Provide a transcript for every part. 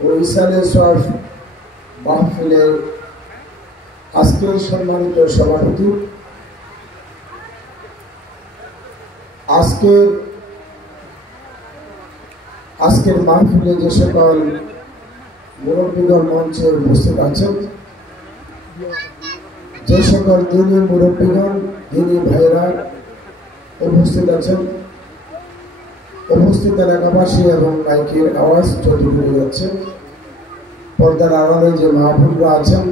ও ইসালে সব মাহফিলের আজকের সম্মানিত সভাপতি, আজকের মাহফিলে যে সকল মুরব্বীগণ মঞ্চে উপস্থিত আছেন, যে সকল দিনী মুরব্বীগণ দিনী ভাইরা উপস্থিত আছেন, উপস্থিত এলাকাবাসী এবং মাইকের আওয়াজ চতুর্দিকে যাচ্ছে, পর্দার আড়ালে যে মাহফিলরা আছেন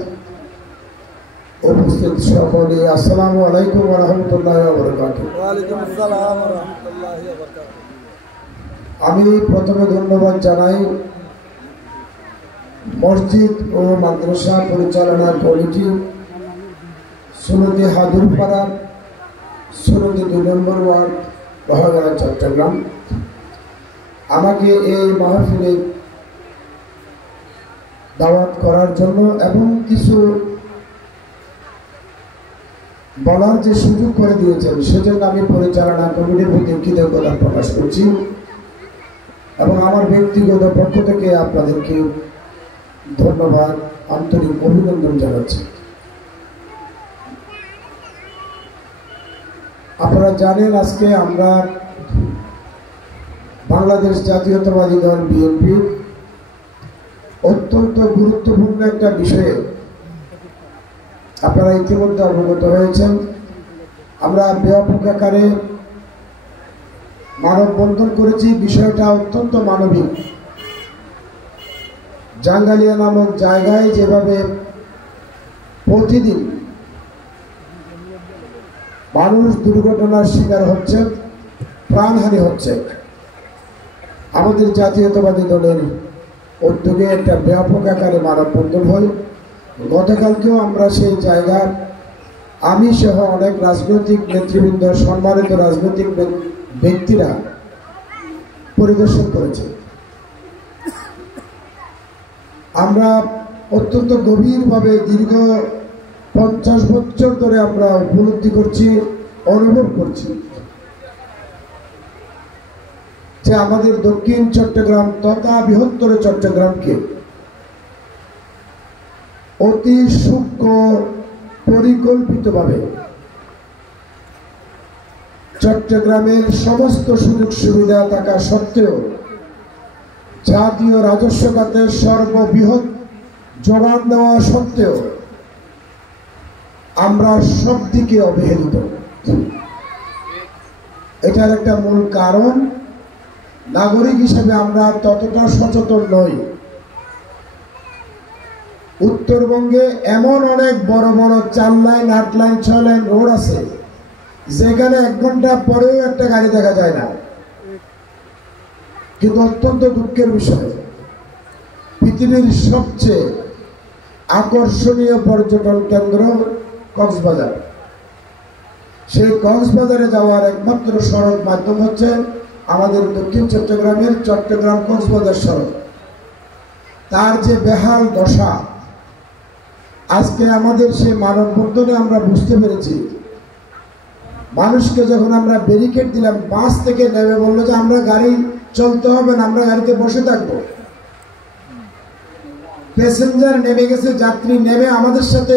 উপস্থিত সকলে আসসালামু আলাইকুম ওয়া রাহমাতুল্লাহি ওয়া বারাকাতুহু। ওয়া আলাইকুম আসসালাম ওয়া রাহমাতুল্লাহি ওয়া বারাকাতুহু। আমি প্রথমে ধন্যবাদ জানাই মসজিদ ও মাদ্রাসা পরিচালনা কমিটি সুনদি হাদুরপাড়া, সুনদি 2 নম্বর ওয়ার্ড, লোহাগাড়া, চট্টগ্রাম, আমাকে এই মাহফিলে দাওয়াত করার জন্য এবং কিছু বলার যে সুযোগ করে দিয়েছেন সেজন্য আমি পরিচালনা কমিটির প্রতি কৃতজ্ঞতা প্রকাশ করছি এবং আমার ব্যক্তিগত পক্ষ থেকে আপনাদেরকে ধন্যবাদ, আন্তরিক অভিনন্দন জানাচ্ছি। আপনারা জানেন আজকে আমরা বাংলাদেশ জাতীয়তাবাদী দল বিএনপি অত্যন্ত গুরুত্বপূর্ণ একটা বিষয়ে আপনারা ইতিমধ্যে অবগত হয়েছেন। আমরা ব্যাপক আকারে মানববন্ধন করেছি। বিষয়টা অত্যন্ত মানবিক। জাঙ্গালিয়া নামক জায়গায় যেভাবে প্রতিদিন মানুষ দুর্ঘটনার শিকার হচ্ছে, প্রাণহানি হচ্ছে, আমাদের জাতীয়তাবাদী দলের উদ্যোগে একটা ব্যাপক আকারে মানববন্ধন হয়। গতকালকেও আমরা সেই জায়গা আমি সহ অনেক রাজনৈতিক নেতৃবৃন্দ, সম্মানিত রাজনৈতিক ব্যক্তিরা পরিদর্শন করেছে। আমরা অত্যন্ত গভীরভাবে দীর্ঘ 50 বছর ধরে আমরা উপলব্ধি করছি, অনুভব করছি যে আমাদের দক্ষিণ চট্টগ্রাম তথা বৃহত্তর চট্টগ্রামকে অতি সূক্ষ্ম পরিকল্পিতভাবে চট্টগ্রামের সমস্ত সুযোগ সুবিধা থাকা সত্ত্বেও জাতীয় রাজস্ব খাতের সর্ববৃহৎ যোগান দেওয়া সত্ত্বেও আমরা সব দিকে অবহেলিত। এটার একটা মূল কারণ, নাগরিক হিসেবে আমরা ততটা সচেতন নই। উত্তরবঙ্গে এমন অনেক বড় বড় 4 লাইন 8 লাইন 6 লাইন রোড আছে যেখানে 1 ঘন্টা পরেও একটা গাড়ি দেখা যায় না। কিন্তু অত্যন্ত দুঃখের বিষয়, পৃথিবীর সবচেয়ে আকর্ষণীয় পর্যটন কেন্দ্র কক্সবাজার। সেই কক্সবাজারে যাওয়ার একমাত্র সড়ক মাধ্যম হচ্ছে আমাদের দক্ষিণ চট্টগ্রামের চট্টগ্রাম কক্সবাজার সড়ক। তার যে বেহাল দশা আজকে আমাদের সেই মানববন্ধনে আমরা বুঝতে পেরেছি। মানুষকে যখন আমরা ব্যারিকেড দিলাম, বাস থেকে নেমে বললো যে আমরা গাড়ি চলতে হবে না, আমরা গাড়িতে বসে থাকবো। প্যাসেঞ্জার নেমে গেছে, যাত্রী নেমে আমাদের সাথে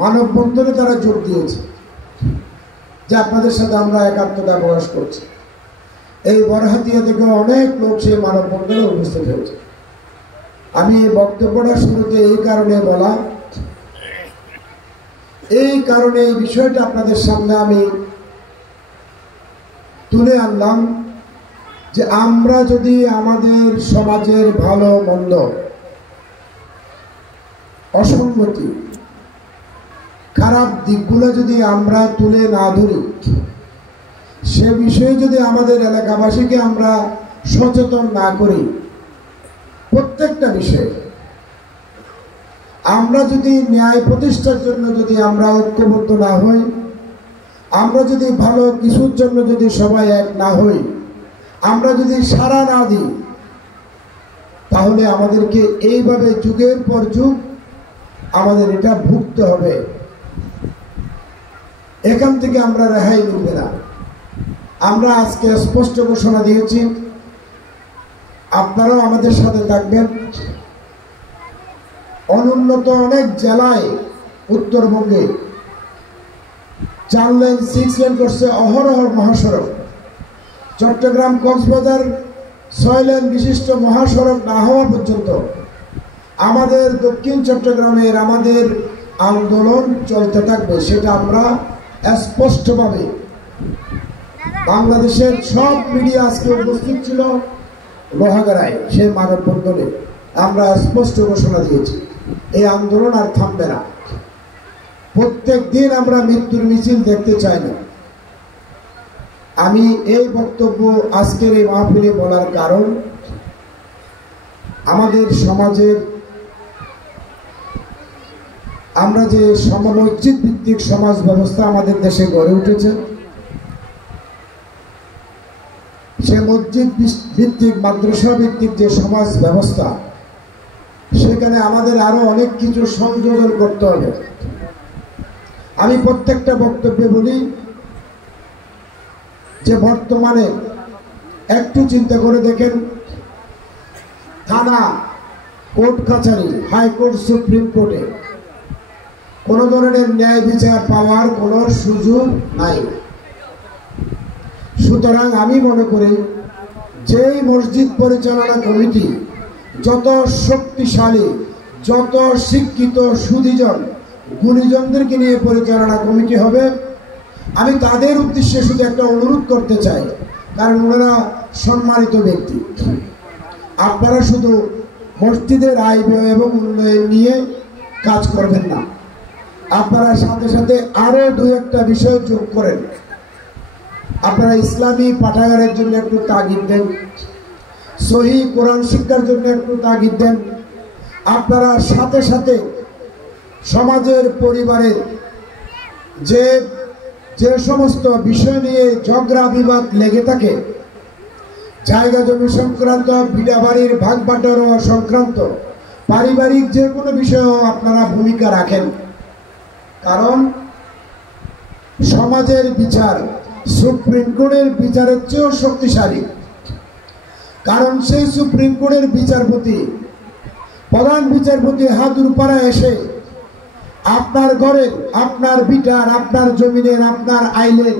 মানববন্ধনে তারা যোগ দিয়েছে যে আপনাদের সাথে আমরা একাত্মতা প্রকাশ করছি। এই বরহাতিয়া থেকে অনেক লোক সেই মানববন্ধনে উপস্থিত হয়েছে। আমি এই বক্তব্যটা শুরুতে এই কারণে বলা, এই কারণে এই বিষয়টা আপনাদের সামনে আমি তুলে আনলাম যে আমরা যদি আমাদের সমাজের ভালো মন্দ, অসঙ্গতি, খারাপ দিকগুলো যদি আমরা তুলে না ধরি, সে বিষয়ে যদি আমাদের এলাকাবাসীকে আমরা সচেতন না করি, প্রত্যেকটা বিষয়ে আমরা যদি ন্যায় প্রতিষ্ঠার জন্য যদি আমরা ঐক্যবদ্ধ না হই, আমরা যদি ভালো কিছুর জন্য যদি সবাই এক না হই, আমরা যদি সাড়া না দিই, তাহলে আমাদেরকে এইভাবে যুগের পর যুগ আমাদের এটা ভুগতে হবে। এখান থেকে আমরা রেহাই মিলবে না। আমরা আজকে স্পষ্ট ঘোষণা দিয়েছি, আপনারাও আমাদের সাথে থাকবেন। অনুন্নত অনেক জেলায় উত্তরবঙ্গে 4 লেন 6 লেন করছে অহরহ মহাসড়ক। চট্টগ্রাম কক্সবাজার 6 লেন বিশিষ্ট মহাসড়ক না হওয়া পর্যন্ত আমাদের দক্ষিণ চট্টগ্রামের আমাদের আন্দোলন চলতে থাকবে। সেটা আমরা স্পষ্টভাবে, বাংলাদেশের সব মিডিয়া আজকে উপস্থিত ছিল লোহাগাড়ায় সেই মানববন্ধনে, আমরা স্পষ্ট ঘোষণা দিয়েছি এই আন্দোলন আর থামবে না। প্রত্যেক দিন আমরা মৃত্যুর মিছিল দেখতে চাই না। আমি এই বক্তব্য আজকের এই মাহফিলে বলার কারণ, আমাদের সমাজের আমরা যে মসজিদ ভিত্তিক সমাজ ব্যবস্থা আমাদের দেশে গড়ে উঠেছে, সে মসজিদ ভিত্তিক মাদ্রাসা ভিত্তিক যে সমাজ ব্যবস্থা, সেখানে আমাদের আরো অনেক কিছু সংযোজন করতে হবে। আমি প্রত্যেকটা বক্তব্যে বলি যে বর্তমানে একটু চিন্তা করে দেখেন, থানা, কোর্ট কাছারি, হাইকোর্ট, সুপ্রিম কোর্টে কোনো ধরনের ন্যায় বিচার পাওয়ার কোনো সুযোগ নাই। সুতরাং আমি মনে করি যেই মসজিদ পরিচালনা কমিটি যত শক্তিশালী, যত শিক্ষিত সুধীজন গুণীজনদেরকে নিয়ে পরিচালনা কমিটি হবে, আমি তাদের উদ্দেশ্যে শুধু একটা অনুরোধ করতে চাই, কারণ ওনারা সম্মানিত ব্যক্তি। আপনারা শুধু মসজিদের আয় ব্যয় এবং উন্নয়ন নিয়ে কাজ করবেন না, আপনারা সাথে সাথে আরো 2-1টা বিষয় যোগ করেন। আপনারা ইসলামী পাঠাগারের জন্য একটু তাগিদ দেন, সহি কোরআন শিক্ষার জন্য একটু তাগিদ দেন। আপনারা সাথে সাথে সমাজের, পরিবারের যে যে সমস্ত বিষয় নিয়ে ঝগড়া বিবাদ লেগে থাকে, জায়গা জমি সংক্রান্ত, ভিটা বাড়ির ভাগ বাটোয়ারা সংক্রান্ত, পারিবারিক যে কোনো বিষয়েও আপনারা ভূমিকা রাখেন। কারণ সমাজের বিচার সুপ্রিম কোর্টের বিচারের চেয়েও শক্তিশালী। কারণ সেই সুপ্রিম কোর্টের বিচারপতি, প্রধান বিচারপতি হাদুরপাড়া এসে আপনার ঘরের, আপনার বিটার, আপনার জমিনের, আপনার আইনের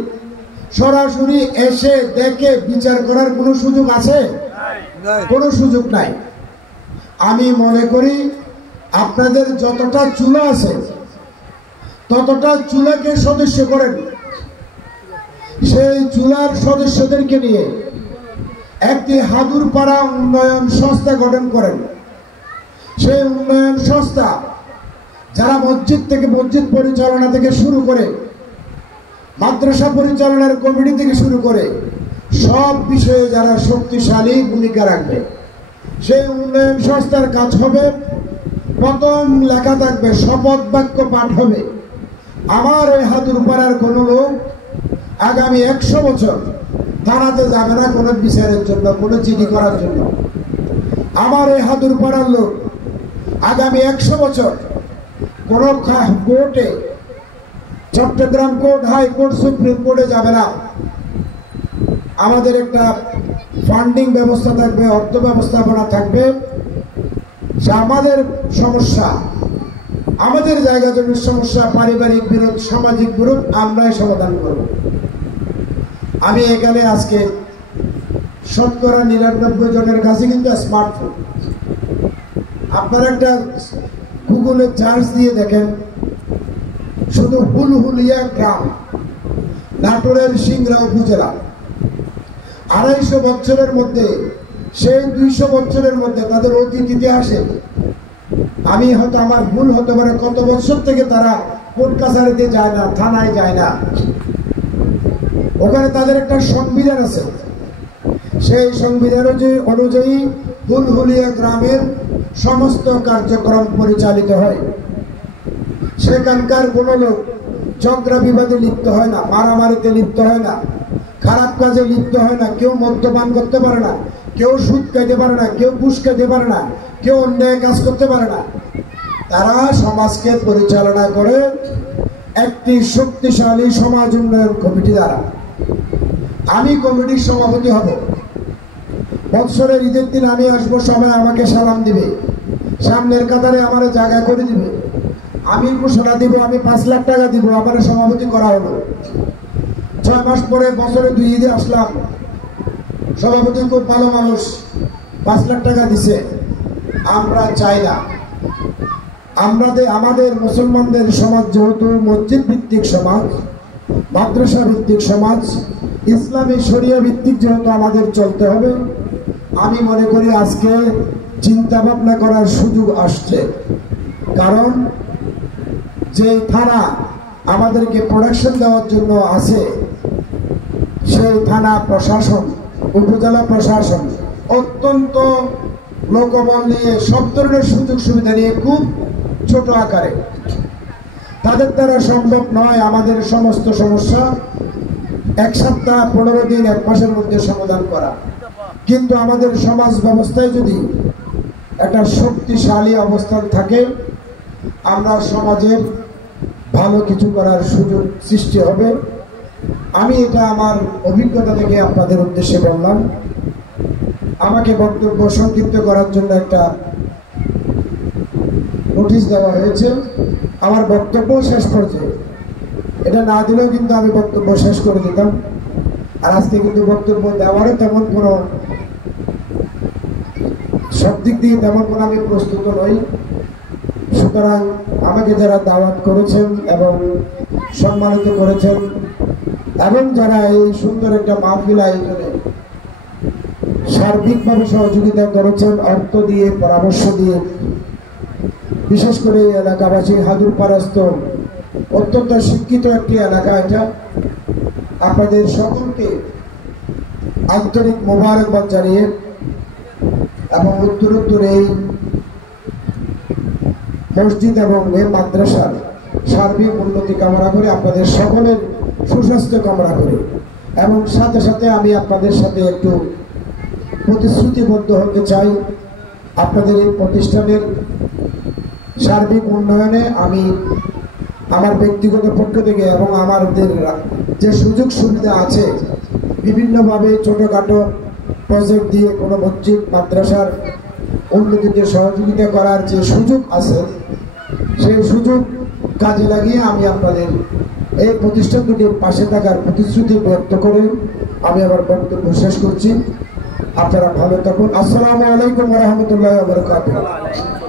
সরাসরি এসে দেখে বিচার করার কোনো সুযোগ আছে? কোনো সুযোগ নাই। আমি মনে করি আপনাদের যতটা চুলা আছে ততটা চুলাকে সদস্য করেন, সেই চুলার সদস্যদেরকে নিয়ে একটি হাদুরপাড়া উন্নয়ন সংস্থা গঠন করেন। সেই উন্নয়ন সংস্থা যারা মসজিদ থেকে, মসজিদ পরিচালনা থেকে শুরু করে, মাদ্রাসা পরিচালনার কমিটি থেকে শুরু করে সব বিষয়ে যারা শক্তিশালী ভূমিকা রাখবে, সেই উন্নয়ন সংস্থার কাজ হবে, প্রথম লেখা থাকবে, শপথ বাক্য পাঠ হবে, আমার এই হাদুরপাড়ার কোনো লোক আগামী 100 বছর থানাতে যাবে না কোনো বিচারের জন্য, কোনো চিঠি করার জন্য। আমার এই হাদুরপাড়ার লোক আগামী 100 বছর কোনো কোর্টে, চট্টগ্রাম কোর্ট, হাইকোর্ট, সুপ্রিম কোর্টে যাবে না। আমাদের একটা ফান্ডিং ব্যবস্থা থাকবে, অর্থ ব্যবস্থাপনা থাকবে। আমাদের সমস্যা, আমাদের জায়গা জমির সমস্যা, পারিবারিক বিরোধ, সামাজিক বিরোধ আমরাই সমাধান করব। আমি এখানে আজকে 99% জনের কাছে কিন্তু স্মার্টফোন। আপনারা একটা গুগলে সার্চ দিয়ে দেখেন, শুধু হুলহুলিয়া গ্রাম, নাটোরের সিংড়া উপজেলা, 250 বছরের মধ্যে, সেই 200 বছরের মধ্যে তাদের অতীত ইতিহাসে, আমি হয়তো আমার ভুল হতে পারে, কত বছর থেকে তারা কোর্ট কাছারিতে যায় না, থানায় যায় না। ওখানে তাদের একটা সংবিধান আছে, সেই সংবিধান অনুযায়ী হুলহুলিয়া গ্রামের সমস্ত কার্যক্রম পরিচালিত হয়। সেখানকার কোনো লোক ঝগড়া বিবাদে লিপ্ত হয় না, মারামারিতে লিপ্ত হয় না, খারাপ কাজে লিপ্ত হয় না, কেউ মদ্যপান করতে পারে না, কেউ সুদ খাইতে পারে না, কেউ ঘুষ খাইতে পারে না, কেউ অন্যায় কাজ করতে পারে না। তারা সমাজকে পরিচালনা করে একটি শক্তিশালী সমাজ উন্নয়ন কমিটি দ্বারা। আমি কমিটির সভাপতি হব। বৎসরের ঈদের দিন আমি আসবো, সবাই আমাকে সালাম দিবে, সামনের কাতারে আমার জায়গা করে দিবে, আমি ঘোষণা দিব আমি 5 লাখ টাকা দিব, আমার সভাপতি করা হলো। 6 মাস পরে বছরে 2 ঈদে আসলাম, সভাপতি খুব ভালো মানুষ, 5 লাখ টাকা দিছে। আমরা চাই না, আমাদের মুসলমানদের সমাজ যেহেতু মসজিদ ভিত্তিক সমাজ, মাদ্রাসা ভিত্তিক সমাজ, ইসলামী শরিয়া ভিত্তিক যেহেতু আমাদের চলতে হবে, আমি মনে করি আজকে চিন্তা ভাবনা করার সুযোগ আসছে। কারণ যে থানা আমাদেরকে প্রোডাকশন দেওয়ার জন্য আছে, সেই থানা প্রশাসন, উপজেলা প্রশাসন অত্যন্ত লোকবল নিয়ে সব ধরনের সুযোগ সুবিধা নিয়ে খুব ছোট আকারে, তাদের দ্বারা সম্ভব নয় আমাদের সমস্ত সমস্যা 1 সপ্তাহ 15 দিন 1 মাসের মধ্যে সমাধান করা। কিন্তু আমাদের সমাজ ব্যবস্থায় যদি একটা শক্তিশালী অবস্থান থাকে, আমরা সমাজের ভালো কিছু করার সুযোগ সৃষ্টি হবে। আমি এটা আমার অভিজ্ঞতা থেকে আপনাদের উদ্দেশ্যে বললাম। আমাকে বক্তব্য সংক্ষিপ্ত করার জন্য একটা নোটিশ দেওয়া হয়েছে, আমার বক্তব্য শেষ পর্যায়ে, এটা না দিলেও কিন্তু আমি বক্তব্য শেষ করে দিতাম। আর আজকে কিন্তু বক্তব্য দেওয়ারও তেমন কোনো, সব দিক দিয়ে তেমন কোনো আমি প্রস্তুত নই। সুতরাং আমাকে যারা দাওয়াত করেছেন এবং সম্মানিত করেছেন, এবং যারা এই সুন্দর একটা মাহফিল আয়োজনে সার্বিকভাবে সহযোগিতা করেছেন, অর্থ দিয়ে, পরামর্শ দিয়ে, বিশেষ করে এই এলাকাবাসী, হাজুরপাড়াস্থ অত্যন্ত শিক্ষিত একটি এলাকা এটা, আপনাদের সকলকে আন্তরিক মোবারকবাদ জানিয়ে এবং উত্তরোত্তর এই মসজিদ এবং এই মাদ্রাসার সার্বিক উন্নতি কামনা করে, আপনাদের সকলের সুস্বাস্থ্য কামনা করে, এবং সাথে সাথে আমি আপনাদের সাথে একটু প্রতিশ্রুতিবদ্ধ হতে চাই। আপনাদের এই প্রতিষ্ঠানের সার্বিক উন্নয়নে আমি আমার ব্যক্তিগত পক্ষ থেকে এবং আমাদের যে সুযোগ সুবিধা আছে, বিভিন্নভাবে ছোটোখাটো প্রজেক্ট দিয়ে কোনো মসজিদ মাদ্রাসার উন্নতিতে সহযোগিতা করার যে সুযোগ আছে, সেই সুযোগ কাজে লাগিয়ে আমি আপনাদের এই প্রতিষ্ঠান দুটির পাশে থাকার প্রতিশ্রুতি ব্যক্ত করে আমি আমার বক্তব্য শেষ করছি। আপনারা ভালো থাকুন। আসসালামু আলাইকুম ওয়া রাহমাতুল্লাহি ওয়া বারাকাতুহু।